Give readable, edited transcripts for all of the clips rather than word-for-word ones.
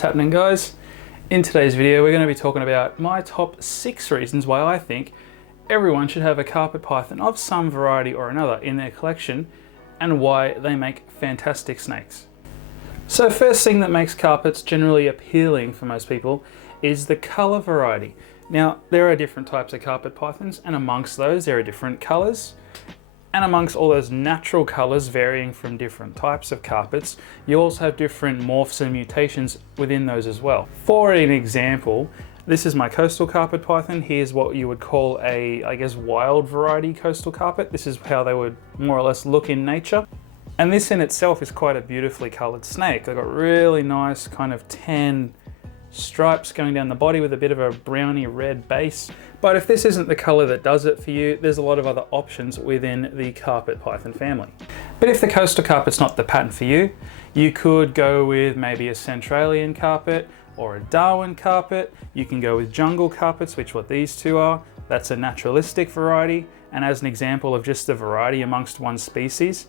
What's happening, guys? In today's video we're going to be talking about my top 6 reasons why I think everyone should have a carpet python of some variety or another in their collection and why they make fantastic snakes. So first thing that makes carpets generally appealing for most people is the colour variety. Now there are different types of carpet pythons, and amongst those there are different colours. And amongst all those natural colours varying from different types of carpets, you also have different morphs and mutations within those as well. For an example, this is my coastal carpet python. Here's what you would call a, I guess, wild variety coastal carpet. This is how they would more or less look in nature. And this in itself is quite a beautifully coloured snake. They've got really nice kind of tan stripes going down the body with a bit of a browny red base. But if this isn't the colour that does it for you, there's a lot of other options within the carpet python family. But if the coastal carpet's not the pattern for you, you could go with maybe a Centralian carpet or a Darwin carpet. You can go with jungle carpets, which what these two are. That's a naturalistic variety. And as an example of just the variety amongst one species,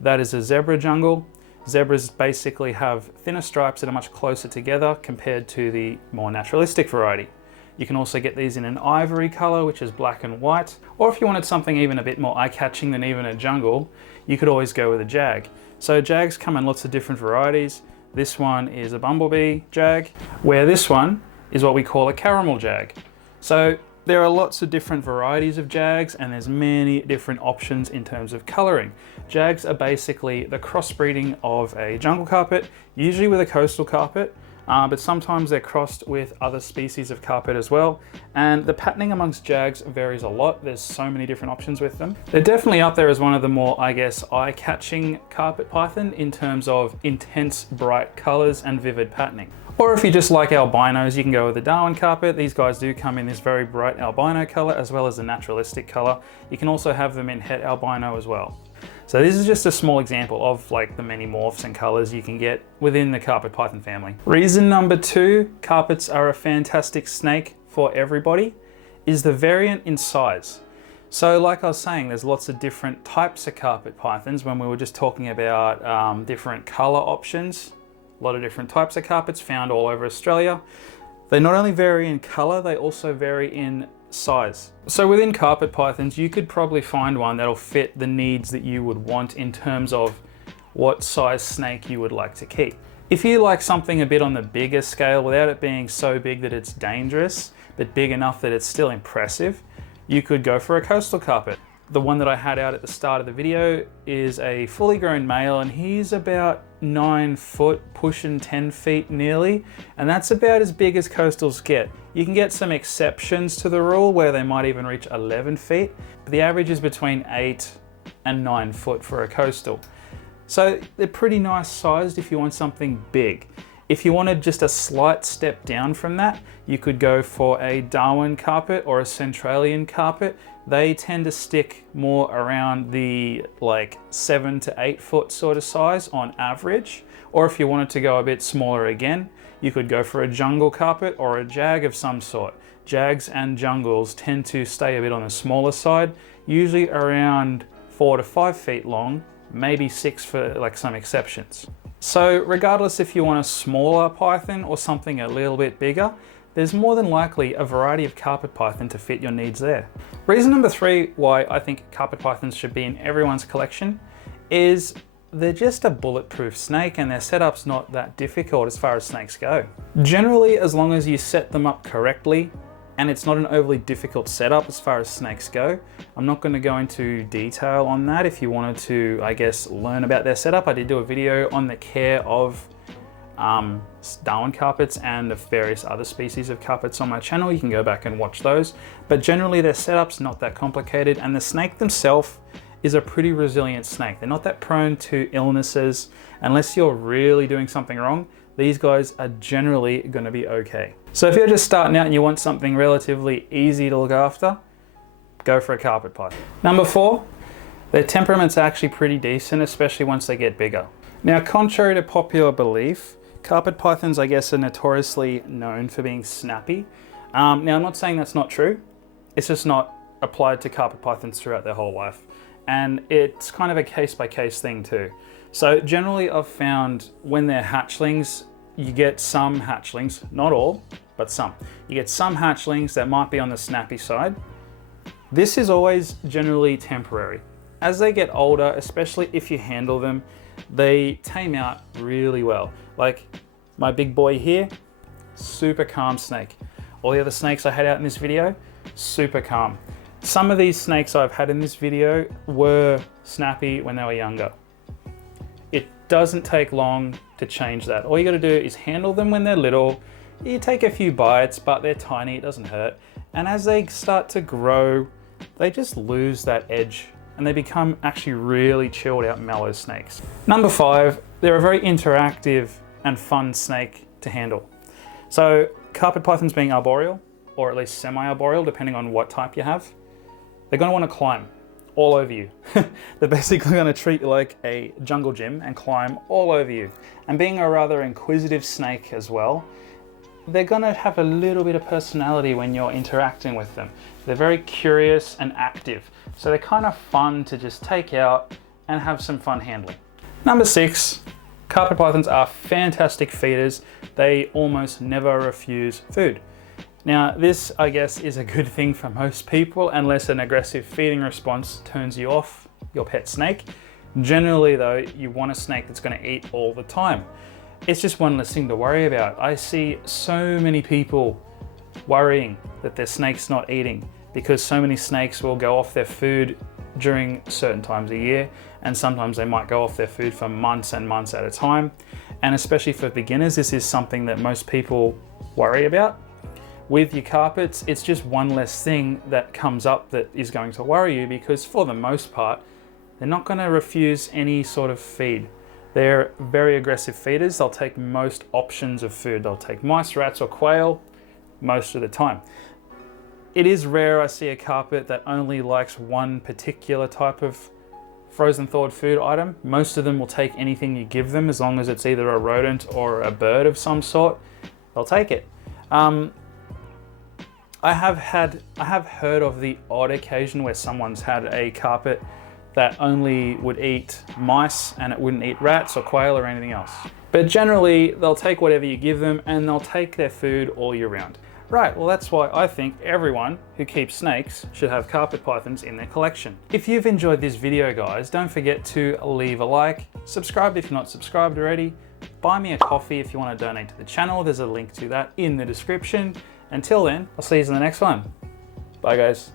that is a zebra jungle. Zebras basically have thinner stripes that are much closer together compared to the more naturalistic variety. You can also get these in an ivory color, which is black and white. Or if you wanted something even a bit more eye-catching than even a jungle, you could always go with a jag. So jags come in lots of different varieties. This one is a bumblebee jag, where this one is what we call a caramel jag. So there are lots of different varieties of jags, and there's many different options in terms of coloring. Jags are basically the crossbreeding of a jungle carpet, usually with a coastal carpet, but sometimes they're crossed with other species of carpet as well. And the patterning amongst jags varies a lot. There's so many different options with them. They're definitely up there as one of the more, I guess, eye-catching carpet python in terms of intense, bright colors and vivid patterning. Or if you just like albinos, you can go with the Darwin carpet. These guys do come in this very bright albino color as well as the naturalistic color. You can also have them in het albino as well. So this is just a small example of like the many morphs and colors you can get within the carpet python family. Reason number 2, carpets are a fantastic snake for everybody, is the variant in size. So like I was saying, there's lots of different types of carpet pythons when we were just talking about different color options. A lot of different types of carpets found all over Australia. They not only vary in color, they also vary in size. So within carpet pythons, you could probably find one that'll fit the needs that you would want in terms of what size snake you would like to keep. If you like something a bit on the bigger scale, without it being so big that it's dangerous, but big enough that it's still impressive, you could go for a coastal carpet. The one that I had out at the start of the video is a fully grown male, and he's about 9 foot, pushing 10 feet nearly, and that's about as big as coastals get. You can get some exceptions to the rule where they might even reach 11 feet, but the average is between 8 and 9 foot for a coastal. So they're pretty nice sized if you want something big. If you wanted just a slight step down from that, you could go for a Darwin carpet or a Centralian carpet. They tend to stick more around the like 7 to 8 foot sort of size on average. Or if you wanted to go a bit smaller again, you could go for a jungle carpet or a jag of some sort. Jags and jungles tend to stay a bit on the smaller side, usually around 4 to 5 feet long, maybe 6 for like some exceptions. So regardless if you want a smaller python or something a little bit bigger, there's more than likely a variety of carpet python to fit your needs there. Reason number 3 why I think carpet pythons should be in everyone's collection is they're just a bulletproof snake, and their setup's not that difficult as far as snakes go. Generally, as long as you set them up correctly, and it's not an overly difficult setup as far as snakes go. I'm not going to go into detail on that. If you wanted to, I guess, learn about their setup, I did do a video on the care of Darwin carpets and the various other species of carpets on my channel. You can go back and watch those. But generally their setup's not that complicated, and the snake themselves is a pretty resilient snake. They're not that prone to illnesses. Unless you're really doing something wrong, these guys are generally going to be okay. So if you're just starting out and you want something relatively easy to look after, go for a carpet python. Number 4, their temperament's actually pretty decent, especially once they get bigger. Now, contrary to popular belief, carpet pythons, I guess, are notoriously known for being snappy. Now, I'm not saying that's not true. It's just not applied to carpet pythons throughout their whole life. And it's kind of a case-by-case thing too. So generally I've found when they're hatchlings, you get some hatchlings, not all, but some. You get some hatchlings that might be on the snappy side. This is always generally temporary. As they get older, especially if you handle them, they tame out really well. Like my big boy here, super calm snake. All the other snakes I had out in this video, super calm. Some of these snakes I've had in this video were snappy when they were younger. It doesn't take long to change that. All you gotta do is handle them when they're little. You take a few bites, but they're tiny, it doesn't hurt. And as they start to grow, they just lose that edge and they become actually really chilled out, mellow snakes. Number 5, they're a very interactive and fun snake to handle. So carpet pythons being arboreal, or at least semi-arboreal, depending on what type you have, they're gonna wanna climb all over you. They're basically gonna treat you like a jungle gym and climb all over you. And being a rather inquisitive snake as well, they're gonna have a little bit of personality when you're interacting with them. They're very curious and active. So they're kind of fun to just take out and have some fun handling. Number 6, carpet pythons are fantastic feeders. They almost never refuse food. Now this, I guess, is a good thing for most people unless an aggressive feeding response turns you off your pet snake. Generally though, you want a snake that's gonna eat all the time. It's just one less thing to worry about. I see so many people worrying that their snake's not eating because so many snakes will go off their food during certain times of year, and sometimes they might go off their food for months and months at a time. And especially for beginners, this is something that most people worry about. With your carpets, it's just one less thing that comes up that is going to worry you, because for the most part, they're not going to refuse any sort of feed. They're very aggressive feeders. They'll take most options of food. They'll take mice, rats, or quail most of the time. It is rare I see a carpet that only likes one particular type of frozen thawed food item. Most of them will take anything you give them as long as it's either a rodent or a bird of some sort. They'll take it. I have heard of the odd occasion where someone's had a carpet that only would eat mice and it wouldn't eat rats or quail or anything else. But generally, they'll take whatever you give them and they'll take their food all year round. Right, well that's why I think everyone who keeps snakes should have carpet pythons in their collection. If you've enjoyed this video, guys, don't forget to leave a like, subscribe if you're not subscribed already, buy me a coffee if you want to donate to the channel. There's a link to that in the description. Until then, I'll see you in the next one. Bye guys.